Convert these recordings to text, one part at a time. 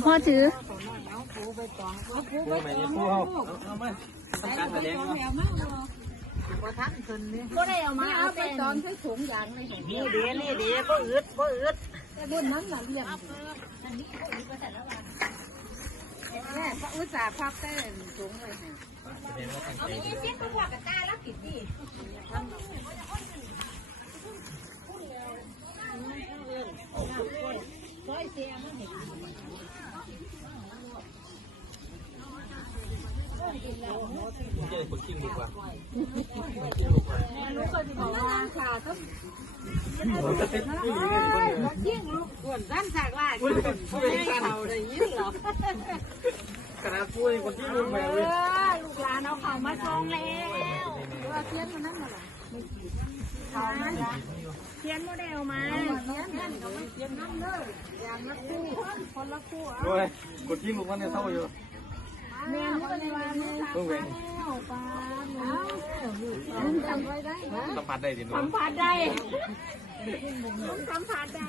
เอาพ่อถือผู้ไปผู้เขาเอามาทำการแสดงก็ได้เอามาเอาไปตอนใช้ถุงยางเลยนี่เดีนี่เดีบ่อึดบ่อึดแต่บนนั้นน่ะเรียนแม่พระอุตส่าห์พับเต้นถุงเลยให้เจอคนกินดีกว่าลูกก็สิบอกว่าค่ะก็จะ เป็นผู้หญิงเลยคนเดียวยิ่งลูกกวนด้านจากว่าคนให้เขาได้ยินหรอขนาดผู้หญิงคนที่ลืมแมวเลยลูกหลานเอาเขามาส่งแล้วว่าเทียนมันนั่นน่ะเขานั่นล่ะเทียนโมเดลมาเทียนนั่นก็ไม่เทียนนั่นเลยอย่างละคู่คนละคู่โอ้ยคนที่ลุงมันเนี่ยเท่าอยู่ แม่ก็เลยว่าแม่ต้องเว้นเอาปลาเอาจำไว้ได้นะสัมผัสได้ดิสัมผัสได้สัมผัสได้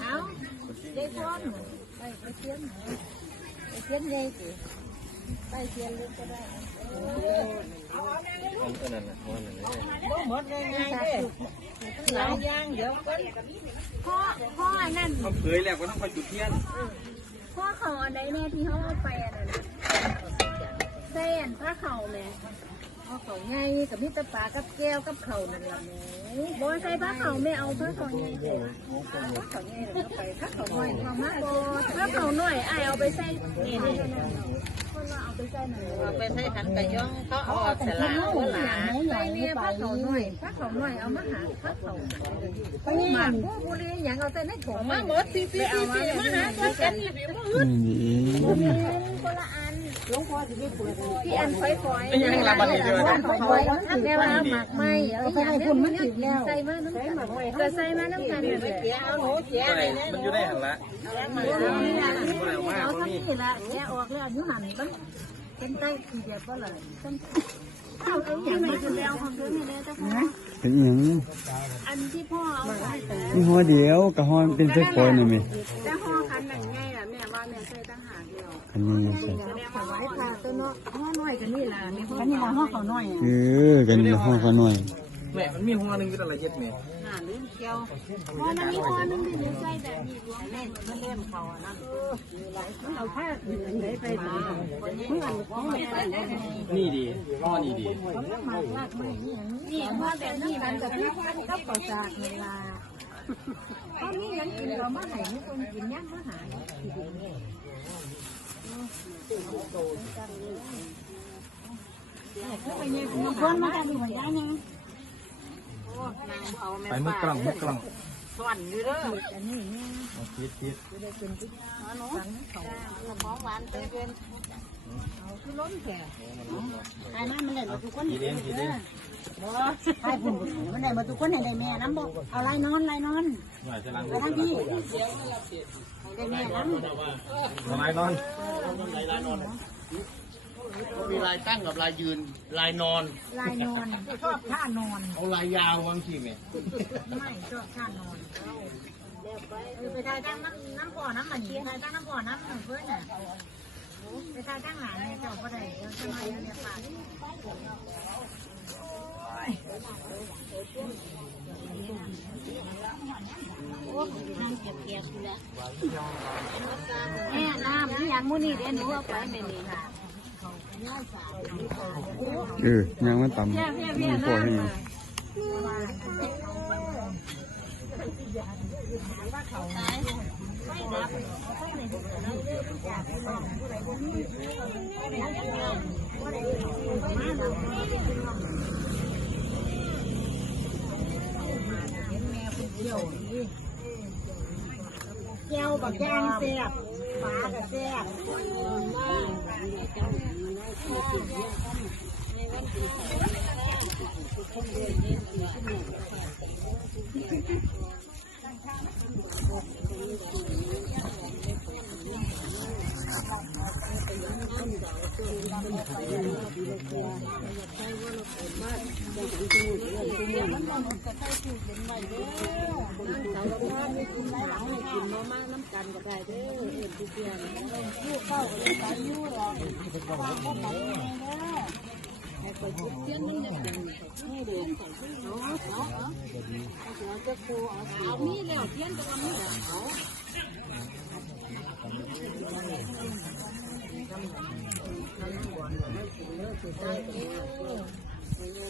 เอาเด็กคนไปไปเทียนไปเทียนเลยสิไปเทียนเลยก็ได้อันนั้นนะอันนั้นนะบ่หมดง่ายๆเด้หลายอย่างเดี๋ยวก่อนพ่อพ่ออันนั่นเขาเผยแล้วก็ต้องไปจุดเทียนพ่ อเขาอันไหนแน่ที่เขาเอาไปอันนั้นเส้นพระเขาแม่เอาเขาง่ายกับมิตรปลากับแก้วกับเขานั่นแหละแม่บอใส่ผ้าเขาไม่เอาผ้าเขาใหญ่เลยเขาง่าไงเอาไปผ้าเขาหน่อยเขามากบอพระเขาหน่อยไอเอาไปใส่เนี่ย เอาไปใส่หน่อยเอาไปให้ขันกระย่องเขาเอาออกสลาหัวหลาใส่เนี่ยพักเขาหน่อยพักเขาหน่อยเอามาหาพักเขาผู้หมันผู้บุรีอย่างเอาแต่ในถุงมาหมดสี่สี่สี่มาหาช่วกันนี่พี่มือคนละอัน พ่อจะไปเปิดที่อันฝอยฝอยไม่ยังรับบัตรเดียวนะแม่ว่าหมักไหมเอาอย่างนี้มันถึงแล้วใส่มาน้ำกันก็ใส่มาน้ำกันเลยเสียเอาหนูเสียก็เลเลยยมันอยู่ในหันละเอาทั้งนี้ละแกออกแล้วยุหันต้องเป็นใต้ทีเดียวก็เลยเอาเอาอย่างนี้คือแล้วของเธอนี่เลยเจ้าค่ะเป็นอหย่างนี้อันที่พ่อเอาไปมีหัวเดียวกับหัวเป็นไฟฟอยนี่ไหมแอันนี้ใส่ถวายพระตัวเนาะห้อน้อยกันนี่ล่ะมีคนนี่ล่ะห้อเขาน้อยเออกันนี่ห้องเขาหน่อยแม่มันมีหัวหนึ่งเป็นอะไรเย็ดแม่หาลืมเกี่ยวพอมันมีพอนึงที่หนูใส่แบบนี้เล่นมันเล่นเขาอะนะเอาผ้าไหนไปมาเพื่อนของแม่ไปไหนนี่ดีพ่อนี่ดีมากมากไม่นี่นี่พ่อแบบนี้มัมันนกักับบพี่พันกับข้าวสากเวลาเขามียังกินเรามาให้มีคนกินย่างมาหาคนมาดูเหมือนกันยัง ไปมือกล่องมือกล่องสวนอยู่เด้อคิดคิด ของหวานเป็นเอาคือล้มแก่ไอ้นั่นมันเลยทุกคนคิดเองคิดเองไอ้ผมมันเลยมาทุกคนในแม่น้ำบอกเอาลายนอนลายนอนหน่อยจะล้างไปทางที่ในแม่น้ทำไมนอนมีลายตั้งกับลายยืน ลายนอนำลายนอนชอบท่านอน เอาลายยาวบางทีไงไม่ชอบท่านอนเออไปทายตั้งน้ำน้ำพ่อน้ำมันนี่ทายตั้งน้ำพ่อน้ำมันเพื่อนน่ะ ไปทายตั้งหลานเนี่ยเจ้าก็ได้เออทำไมเนี่ยป่าแม่น้ำนี่ยังมูนี่เดี๋ยวหนูเอาไปแม่นี่ค่ะเออยังมันต่ำมีพวกนี้ แก้วบักย่างเสียบปลากับเสียบ เก็ใส่สูตรเป็นไว้เด้อนั่งสารพัดไม่กินหลายไม่กินมาม่าน้ำ กันก็ได้เด้อเอ็นทุกอย่างลูกเข้าก็เลยไปยู่หรอกว่าก็ไปเด้อให้ไปจุดเทียนมันยเป็นนี่เด้อเนาะเนาะเอาหัวจะปูเอาเอามีแล้วเทียนแล้วเอา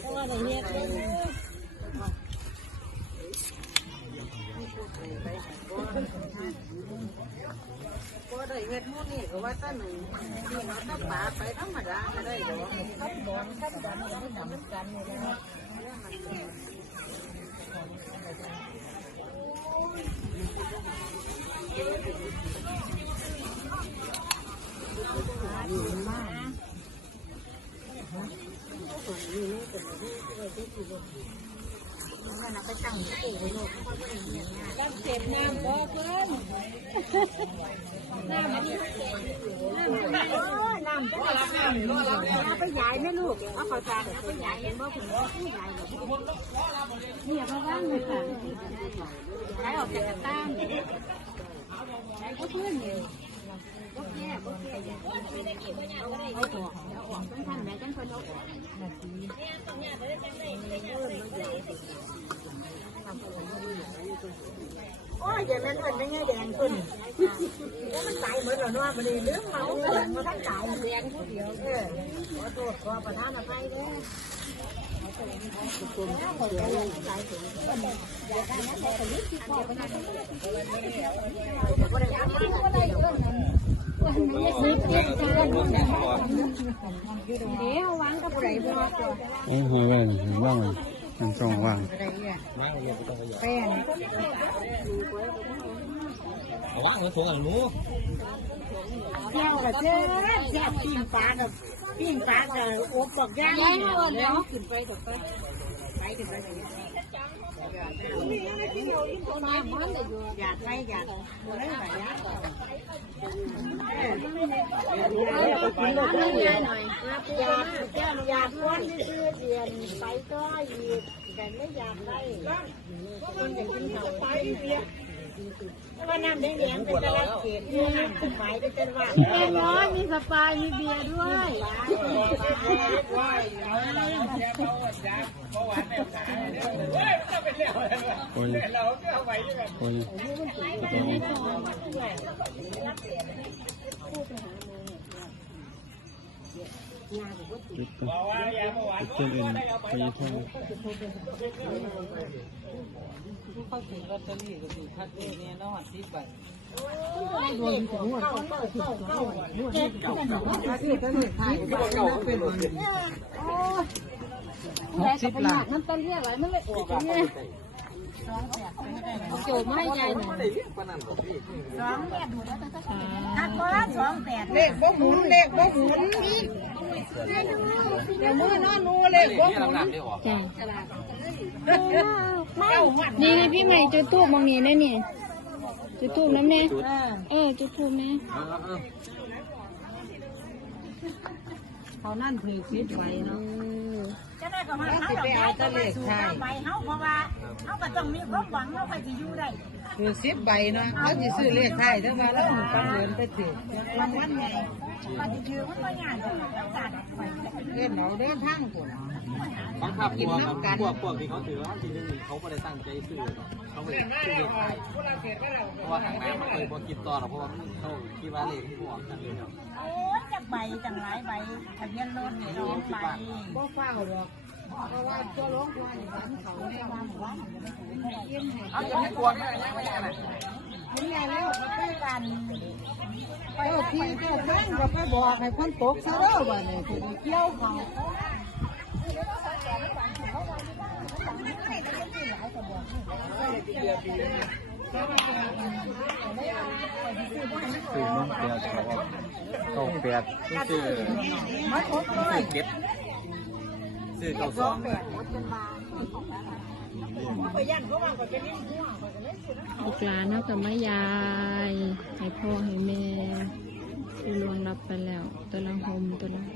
เพราะว่าได้เฮ็ดเลย ก็ได้เฮ็ดหมู่นี่ก็ว่าตั้งหนึ่งที่เราต้องปาไปธรรมดาก็ได้ดอกครับบอนครับบอนก็ทำกันนี่แหละมันเอาไปตั้งที่ไว้โลก บเจ็บน้ำบ่เพิ่นน้ำนี่น้ำก็รับน้ำเอาไปยายแม่ลูก เอาข้าวสารเอาไปยายเห็นบ่คุณผู้ยายหรอกเนี่ยเพราะว่ามันค่ะยายออกจากกระตั้งใช้ก็เพื่อนเนี่ยก็แค่ก็แค่ยายเอาออกเอาออกต้องทันแม่จังคนเอาออก โอ้ยอย่าแม่นเป็นได้ไงแดงขึ้นว่ามันตายเหมือนเราเนาะมันเลยเรื่องเมาแดงมาทั้งตายแดงผู้เดียวเออขอโทษขอประทานอภัยเด้อเดี๋ยววางกับไรบ่ไอ้หอยไว้นี่ว่างไว้มันจ้องว่างเอา ว่างไว้ถุงอะหนูเที่ยวกับเจ้แซ่บปิ้งปลากับปิ้งปลากับอบบักย่างย้ายเอาเดี๋ยวขึ้นไปกับไปไปถึงไปถึงเอาน้ำมันเลยอยู่อยากไปอยากอะไรแบบนี้เอาน้ำให้ยายหน่อยอยากอยากวันที่ซื้อเดือนไปก็อีกแต่ไม่อยากได้คนจะกินข้าวไปเปียก ว่าน้ำแดงๆเป็นตลาดเขตน้ำสบายเป็นว่าแม่น้อยมีสปายมีเบียร์ด้วยโอ้ยโอ้ยหยุดก่อนเพื่อนอื่นไปท่า เขาถือลอตเตอรี่ก็ถือพัดเลยเนี่ยน้องที่ไปโดนถึงหัวเข้าเข้าเข้าเข้าเจ็บกันแต่กับประหยัดมันต้นเรียกอะไรมันเลยออกเนี่ยเอาโจมให้ยายหน่อยสองแปดหักบอลสองแปดเลขบ่หมุนเลขบ่หมุนเดี๋ยวมือนอนนูเลขบ่หมุนจ้ะ นี่นี่พี่ใหม่จุดทูบมองนี้ได้เนี่ยจุดทูบน้ำเนี่ยเออจุดทูบนะเขานั่นถือคิดไว้เนาะจะได้ก็มาเขาดอกไม้ก็มาสู่ข้าวใบเขาเพราะว่าเขาก็ต้องมีความหวังเขาก็จะอยู่ได้ถือสิบใบเนาะเขาจะซื้อเลขไทยแต่ว่าเราหนูปังเดินไปถือวันนั้นไงมันจะคือมันก็งานต้องการไปเล่นเราเดินทางคน บางภาพพวกพวกพวกที่เขาถือว่าทีนึงเขาไม่ได้ตั้งใจซื้อเขาไม่ได้ซื้อเลขไทยเพราะว่าทางน้ำมันเคยบอกกินต่อหรอกเพราะว่าเขาคิดว่าเลขที่พวกกันเลยครับโอ้จะใบจังหลายใบทะเบียนรถเนี่ยเราไปบ่เฝ้าหรอกเพราะว่าตัวร้องควายบ้านเขาเนี่ยว่าหมู่บ้านเยี่ยมให้เอาจะไม่กลัวไม่ได้ไม่ได้ถึงไงแล้วก็ไปกันเจ้าที่เจ้าทางก็ไปบอกให้คนตกซะแล้วว่าเนี่ยคือเกี่ยวเขา สื่อมันแปดเขาเข้าแปดซื้อมาครบเลยเก็บซื้อเก้าสองไปยันเขาว่าก็จะเล่นหัวก็จะเล่นสุดลูกหลานเนาะกับแม่ยายให้พ่อให้แม่ที่ลวงรับไปแล้วตัวละหมตัวละหม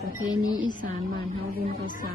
ประเพณีอีสานบ้านเฮาบุญกษา